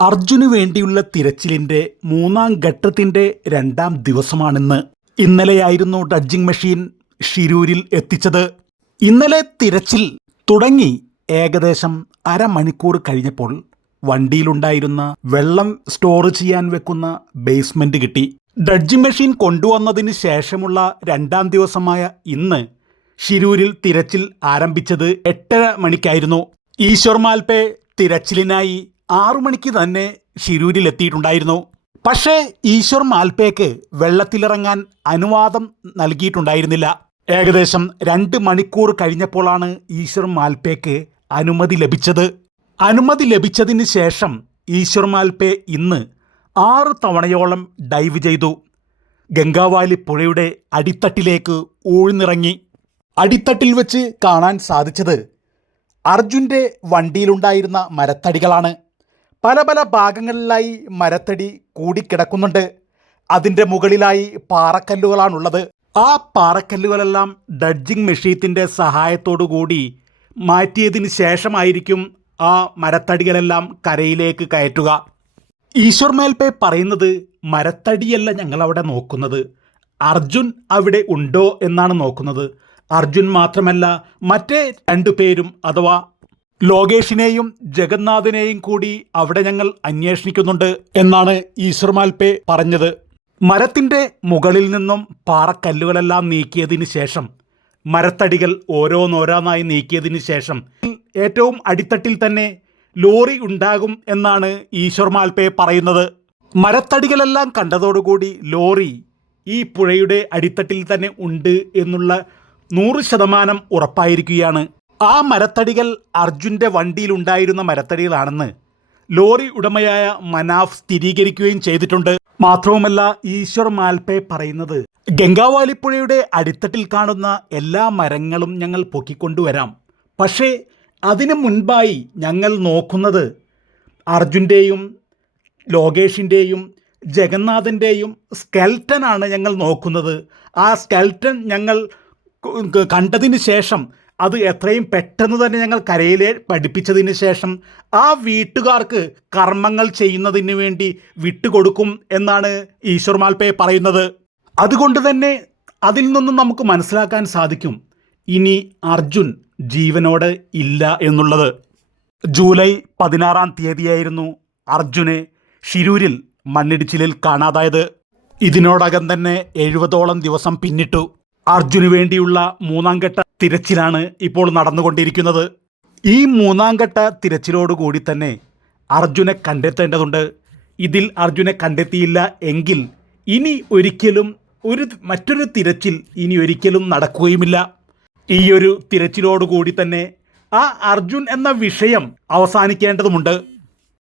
അർജുന് വേണ്ടിയുള്ള തിരച്ചിലിന്റെ മൂന്നാം ഘട്ടത്തിന്റെ രണ്ടാം ദിവസമാണെന്ന്. ഇന്നലെയായിരുന്നു ഡഡ്ജിംഗ് മെഷീൻ ഷിരൂരിൽ എത്തിച്ചത്. ഇന്നലെ തിരച്ചിൽ തുടങ്ങി. ഏകദേശം അരമണിക്കൂർ കഴിഞ്ഞപ്പോൾ വണ്ടിയിലുണ്ടായിരുന്ന വെള്ളം സ്റ്റോർ ചെയ്യാൻ വെക്കുന്ന ബേസ്മെന്റ് കിട്ടി. ഡഡ്ജിംഗ് മെഷീൻ കൊണ്ടുവന്നതിന് ശേഷമുള്ള രണ്ടാം ദിവസമായ ഇന്ന് ഷിരൂരിൽ തിരച്ചിൽ ആരംഭിച്ചത് എട്ടര മണിക്കായിരുന്നു. ഈശ്വർ മാൽപേ തിരച്ചിലിനായി ആറു മണിക്ക് തന്നെ ഷിരൂരിലെത്തിയിട്ടുണ്ടായിരുന്നു പക്ഷേ ഈശ്വർ മാൽപേക്ക് വെള്ളത്തിലിറങ്ങാൻ അനുവാദം നൽകിയിട്ടുണ്ടായിരുന്നില്ല. ഏകദേശം രണ്ട് മണിക്കൂർ കഴിഞ്ഞപ്പോഴാണ് ഈശ്വർ മാൽപേക്ക് അനുമതി ലഭിച്ചത്. അനുമതി ലഭിച്ചതിന് ശേഷം ഈശ്വർ മാൽപേ ഇന്ന് ആറ് തവണയോളം ഡൈവ് ചെയ്തു. ഗംഗാവാലി പുഴയുടെ അടിത്തട്ടിലേക്ക് ഊഴ്ന്നിറങ്ങി. അടിത്തട്ടിൽ വെച്ച് കാണാൻ സാധിച്ചത് അർജുന്റെ വണ്ടിയിലുണ്ടായിരുന്ന മരത്തടികളാണ്. പല പല ഭാഗങ്ങളിലായി മരത്തടി കൂടിക്കിടക്കുന്നുണ്ട്. അതിന്റെ മുകളിലായി പാറക്കല്ലുകളാണുള്ളത്. ആ പാറക്കല്ലുകളെല്ലാം ഡഡ്ജിങ് മെഷീത്തിന്റെ കൂടി മാറ്റിയതിന് ശേഷമായിരിക്കും ആ മരത്തടികളെല്ലാം കരയിലേക്ക് കയറ്റുക. ഈശ്വർ മേൽപേ പറയുന്നത് മരത്തടിയല്ല ഞങ്ങളവിടെ നോക്കുന്നത്. അർജുൻ അവിടെ ഉണ്ടോ എന്നാണ് നോക്കുന്നത്. അർജുൻ മാത്രമല്ല മറ്റേ രണ്ടു പേരും അഥവാ ലോകേഷിനെയും ജഗന്നാഥിനെയും കൂടി അവിടെ ഞങ്ങൾ അന്വേഷിക്കുന്നുണ്ട് എന്നാണ് ഈശ്വർമാൽപേ പറഞ്ഞത്. മരത്തിന്റെ മുകളിൽ നിന്നും പാറക്കല്ലുകളെല്ലാം നീക്കിയതിന് ശേഷം മരത്തടികൾ ഓരോന്നോരോന്നായി നീക്കിയതിന് ശേഷം ഏറ്റവും അടിത്തട്ടിൽ തന്നെ ലോറി ഉണ്ടാകും എന്നാണ് ഈശ്വർ മാൽപേ പറയുന്നത്. മരത്തടികളെല്ലാം കണ്ടതോടുകൂടി ലോറി ഈ പുഴയുടെ അടിത്തട്ടിൽ തന്നെ ഉണ്ട് എന്നുള്ള നൂറ് ശതമാനം ഉറപ്പായിരിക്കുകയാണ്. ആ മരത്തടികൾ അർജുന്റെ വണ്ടിയിലുണ്ടായിരുന്ന മരത്തടികളാണെന്ന് ലോറി ഉടമയായ മനാഫ് സ്ഥിരീകരിക്കുകയും ചെയ്തിട്ടുണ്ട്. മാത്രവുമല്ല ഈശ്വർ മാൽപേ പറയുന്നത് ഗംഗാവാലിപ്പുഴയുടെ അടിത്തട്ടിൽ കാണുന്ന എല്ലാ മരങ്ങളും ഞങ്ങൾ പൊക്കിക്കൊണ്ടുവരാം. പക്ഷേ അതിനു മുൻപായി ഞങ്ങൾ നോക്കുന്നത് അർജുന്റെയും ലോകേഷിന്റെയും ജഗന്നാഥന്റെയും സ്കെൽറ്റനാണ് ഞങ്ങൾ നോക്കുന്നത്. ആ സ്കെൽറ്റൻ ഞങ്ങൾ കണ്ടതിന് ശേഷം അത് എത്രയും പെട്ടെന്ന് തന്നെ ഞങ്ങൾ കരയിലെ പഠിപ്പിച്ചതിന് ശേഷം ആ വീട്ടുകാർക്ക് കർമ്മങ്ങൾ ചെയ്യുന്നതിന് വേണ്ടി വിട്ടുകൊടുക്കും എന്നാണ് ഈശ്വർ മാൽപേ പറയുന്നത്. അതുകൊണ്ട് തന്നെ അതിൽ നിന്നും നമുക്ക് മനസ്സിലാക്കാൻ സാധിക്കും ഇനി അർജുൻ ജീവനോട് ഇല്ല എന്നുള്ളത്. ജൂലൈ പതിനാറാം തീയതിയായിരുന്നു അർജുനെ ഷിരൂരിൽ മണ്ണിടിച്ചിലിൽ കാണാതായത്. ഇതിനോടകം തന്നെ എഴുപതോളം ദിവസം പിന്നിട്ടു. അർജുന് വേണ്ടിയുള്ള മൂന്നാം ഘട്ട തിരച്ചിലാണ് ഇപ്പോൾ നടന്നുകൊണ്ടിരിക്കുന്നത്. ഈ മൂന്നാം ഘട്ട തിരച്ചിലോടുകൂടി തന്നെ അർജുനെ കണ്ടെത്തേണ്ടതുണ്ട്. ഇതിൽ അർജുനെ കണ്ടെത്തിയില്ല എങ്കിൽ ഇനി ഒരിക്കലും ഒരു മറ്റൊരു തിരച്ചിൽ ഇനി ഒരിക്കലും നടക്കുകയുമില്ല. ഈ ഒരു തിരച്ചിലോടുകൂടി തന്നെ ആ അർജുൻ എന്ന വിഷയം അവസാനിക്കേണ്ടതുമുണ്ട്.